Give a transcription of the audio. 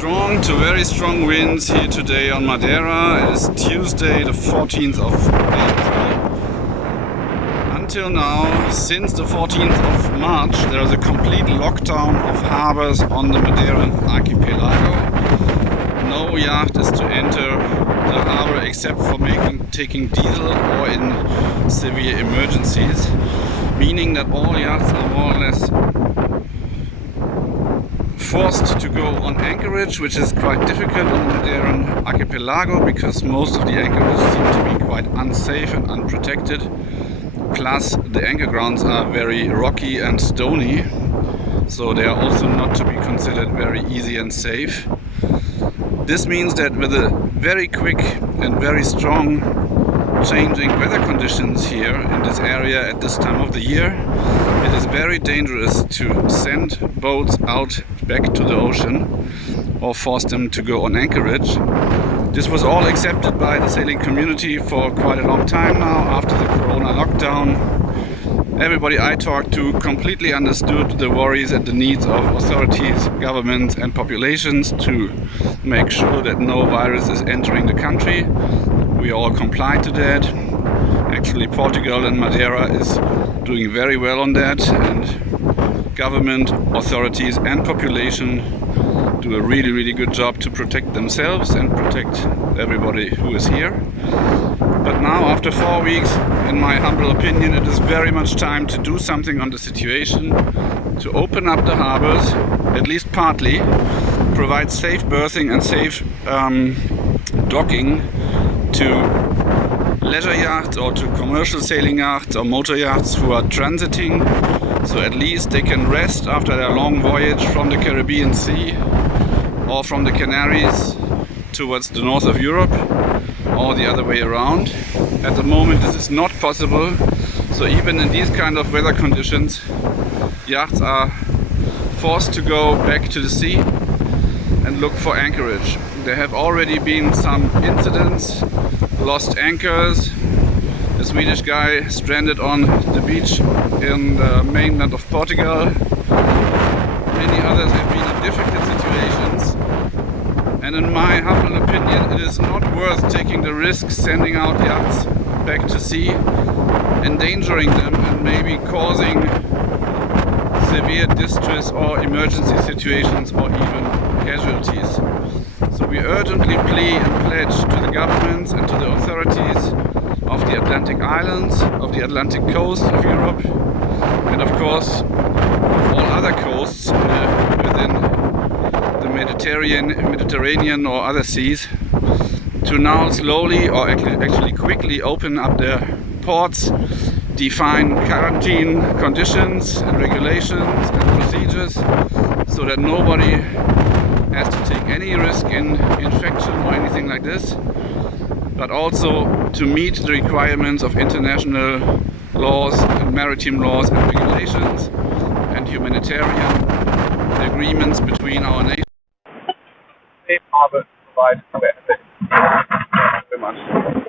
Strong to very strong winds here today on Madeira. It is Tuesday the 14th of April. Until now, since the 14th of March, there is a complete lockdown of harbors on the Madeiran archipelago. No yacht is to enter the harbor except for taking diesel or in severe emergencies, meaning that all yachts are more or less forced to go on anchorage, which is quite difficult on the Madeiran archipelago because most of the anchorages seem to be quite unsafe and unprotected. Plus the anchor grounds are very rocky and stony, so they are also not to be considered very easy and safe. This means that with a very quick and very strong changing weather conditions here in this area at this time of the year, it is very dangerous to send boats out back to the ocean or force them to go on anchorage. This was all accepted by the sailing community for quite a long time now after the Corona lockdown. Everybody I talked to completely understood the worries and the needs of authorities, governments and populations to make sure that no virus is entering the country. We all complied to that. Actually, Portugal and Madeira is doing very well on that, and government, authorities and population do a really good job to protect themselves and protect everybody who is here. But now, after 4 weeks, in my humble opinion, it is very much time to do something on the situation, to open up the harbors, at least partly, provide safe berthing and safe docking to leisure yachts or to commercial sailing yachts or motor yachts who are transiting, so at least they can rest after their long voyage from the Caribbean Sea or from the Canaries towards the north of Europe or the other way around. At the moment this is not possible, so even in these kind of weather conditions yachts are forced to go back to the sea and look for anchorage. There have already been some incidents, lost anchors, a Swedish guy stranded on the beach in the mainland of Portugal. Many others have been in difficult situations, and in my humble opinion it is not worth taking the risk sending out yachts back to sea, endangering them and maybe causing severe distress or emergency situations or even casualties. So we urgently plea and pledge to the governments and to the authorities of the Atlantic islands, of the Atlantic coast of Europe, and of course of all other coasts within the Mediterranean or other seas, to now slowly or actually quickly open up their ports, define quarantine conditions and regulations and procedures so that nobody has to take any risk in infection or anything like this, but also to meet the requirements of international laws and maritime laws and regulations and humanitarian agreements between our nations. Safe Harbors provide benefits. Thank you very much.